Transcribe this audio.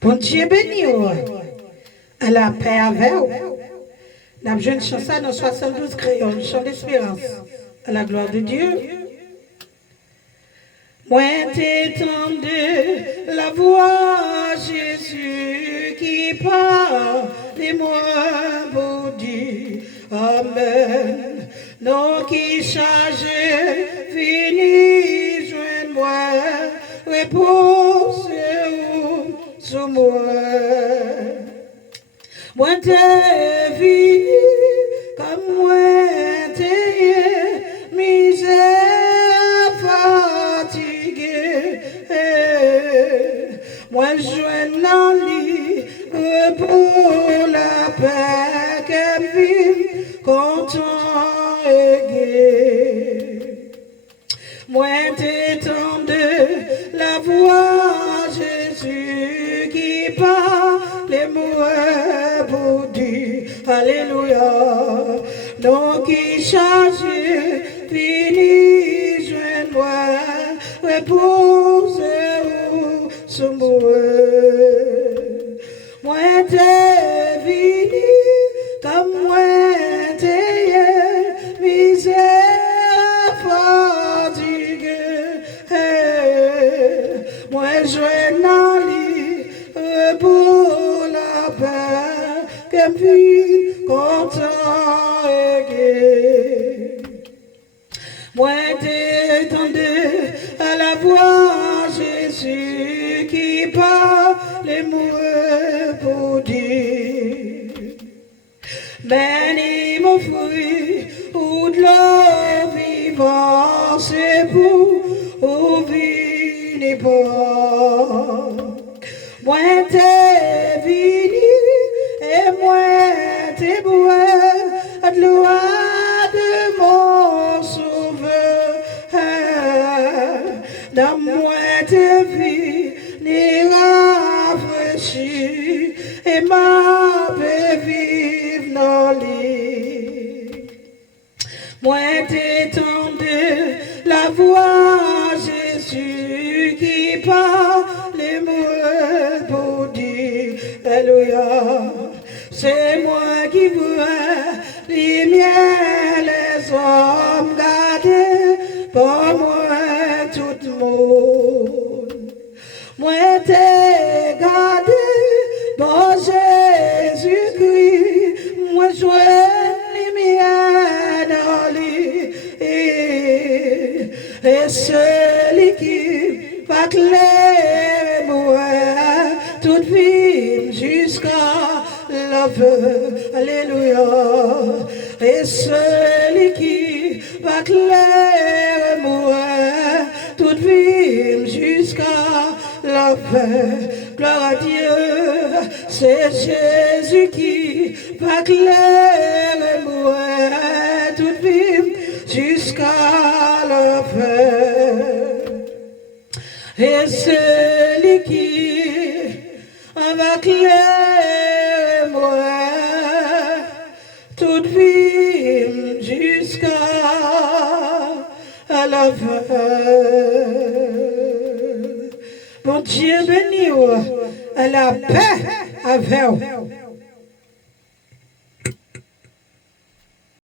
Bon Dieu béni, à la paix avec vous. Nous avons une chanson dans 72 crayons, chant d'espérance, à la gloire de Dieu. Moi t'étendais la voix, Jésus qui parle, et moi vous dit Amen. Non qui charge, fini, joins-moi, repose sur moi. Moi t'es fini, comme moi t'es misère fatigué. Moi je n'en lis pour la paix qu'elle vit, content et gai. Moi t'étends de la voix, Jésus qui parle, et moi pour dire Alléluia. Donc qui charge, fini, joins-moi, repose sur moi. Moi t'es fini, comme moi t'es misère fatigué. Moi je n'en lis pour la paix que me content et gai. Moi t'étendais à la voix, Jésus qui parle, et moi pour dire béni mon fruit, ou de l'eau vivant, c'est vous, ou vini pour. Moi t'es vini, et moi t'es bois, de l'eau de mon sauveur. Dans moi t'es vini, rafraîchi, et ma paix vive dans l'île. Moi t'étendais la voix, Jésus qui parle, et moi pour dire Alléluia. C'est moi qui vois les miens, les hommes gardés, pour moi tout le monde. Moi t'ai gardé, bon Jésus-Christ, moi joins les miens dans les et celui qui va clairer moi toute vie jusqu'à la fin. Alléluia. Et celui qui va clairer moi toute vie jusqu'à la fin. Gloire à Dieu, c'est Jésus qui va clairer moi toute vie jusqu'à la fin. Et celui qui va clairer moi toute vie jusqu'à la fin. Mon Dieu béni, à la paix avec vous.